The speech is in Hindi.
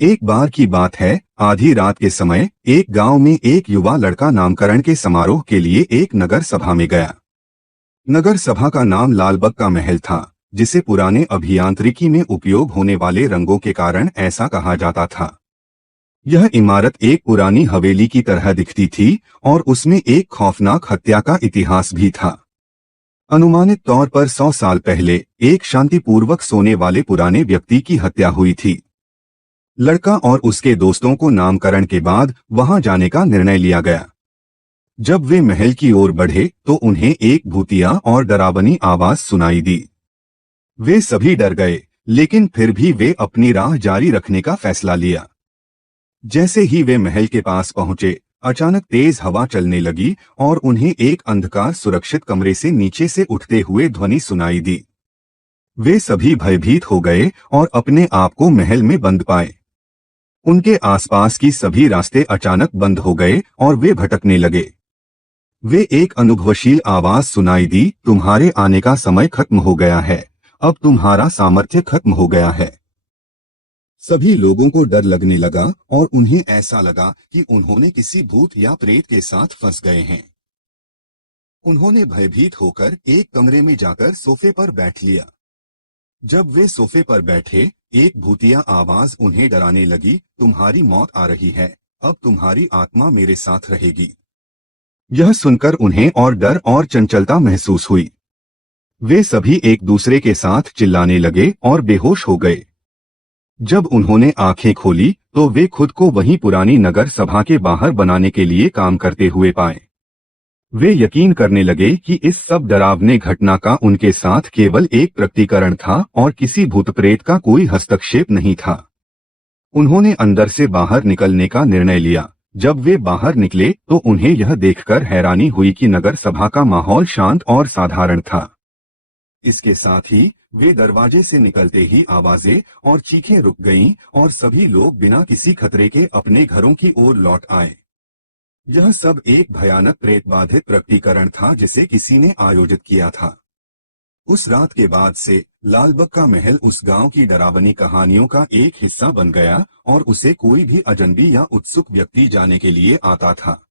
एक बार की बात है, आधी रात के समय एक गांव में एक युवा लड़का नामकरण के समारोह के लिए एक नगर सभा में गया। नगर सभा का नाम लालबग का महल था, जिसे पुराने अभियांत्रिकी में उपयोग होने वाले रंगों के कारण ऐसा कहा जाता था। यह इमारत एक पुरानी हवेली की तरह दिखती थी और उसमें एक खौफनाक हत्या का इतिहास भी था। अनुमानित तौर पर 100 साल पहले एक शांतिपूर्वक सोने वाले पुराने व्यक्ति की हत्या हुई थी। लड़का और उसके दोस्तों को नामकरण के बाद वहां जाने का निर्णय लिया गया। जब वे महल की ओर बढ़े तो उन्हें एक भूतिया और डरावनी आवाज सुनाई दी। वे सभी डर गए, लेकिन फिर भी वे अपनी राह जारी रखने का फैसला लिया। जैसे ही वे महल के पास पहुंचे, अचानक तेज हवा चलने लगी और उन्हें एक अंधकार सुरक्षित कमरे से नीचे से उठते हुए ध्वनि सुनाई दी। वे सभी भयभीत हो गए और अपने आप को महल में बंद पाए। उनके आसपास की सभी रास्ते अचानक बंद हो गए और वे भटकने लगे। वे एक अनुभवशील आवाज सुनाई दी, तुम्हारे आने का समय खत्म हो गया है, अब तुम्हारा सामर्थ्य खत्म हो गया है। सभी लोगों को डर लगने लगा और उन्हें ऐसा लगा कि उन्होंने किसी भूत या प्रेत के साथ फंस गए हैं। उन्होंने भयभीत होकर एक कमरे में जाकर सोफे पर बैठ लिया। जब वे सोफे पर बैठे, एक भूतिया आवाज उन्हें डराने लगी, तुम्हारी मौत आ रही है, अब तुम्हारी आत्मा मेरे साथ रहेगी। यह सुनकर उन्हें और डर और चंचलता महसूस हुई। वे सभी एक दूसरे के साथ चिल्लाने लगे और बेहोश हो गए। जब उन्होंने आंखें खोली तो वे खुद को वहीं पुरानी नगर सभा के बाहर बनाने के लिए काम करते हुए पाए। वे यकीन करने लगे कि इस सब डरावने घटना का उनके साथ केवल एक प्रकटीकरण था और किसी भूत प्रेत का कोई हस्तक्षेप नहीं था। उन्होंने अंदर से बाहर निकलने का निर्णय लिया। जब वे बाहर निकले तो उन्हें यह देखकर हैरानी हुई कि नगर सभा का माहौल शांत और साधारण था। इसके साथ ही वे दरवाजे से निकलते ही आवाजें और चीखें रुक गईं और सभी लोग बिना किसी खतरे के अपने घरों की ओर लौट आए। यह सब एक भयानक प्रेत बाधित प्रकटीकरण था जिसे किसी ने आयोजित किया था। उस रात के बाद से लालबग का महल उस गांव की डरावनी कहानियों का एक हिस्सा बन गया और उसे कोई भी अजनबी या उत्सुक व्यक्ति जाने के लिए आता था।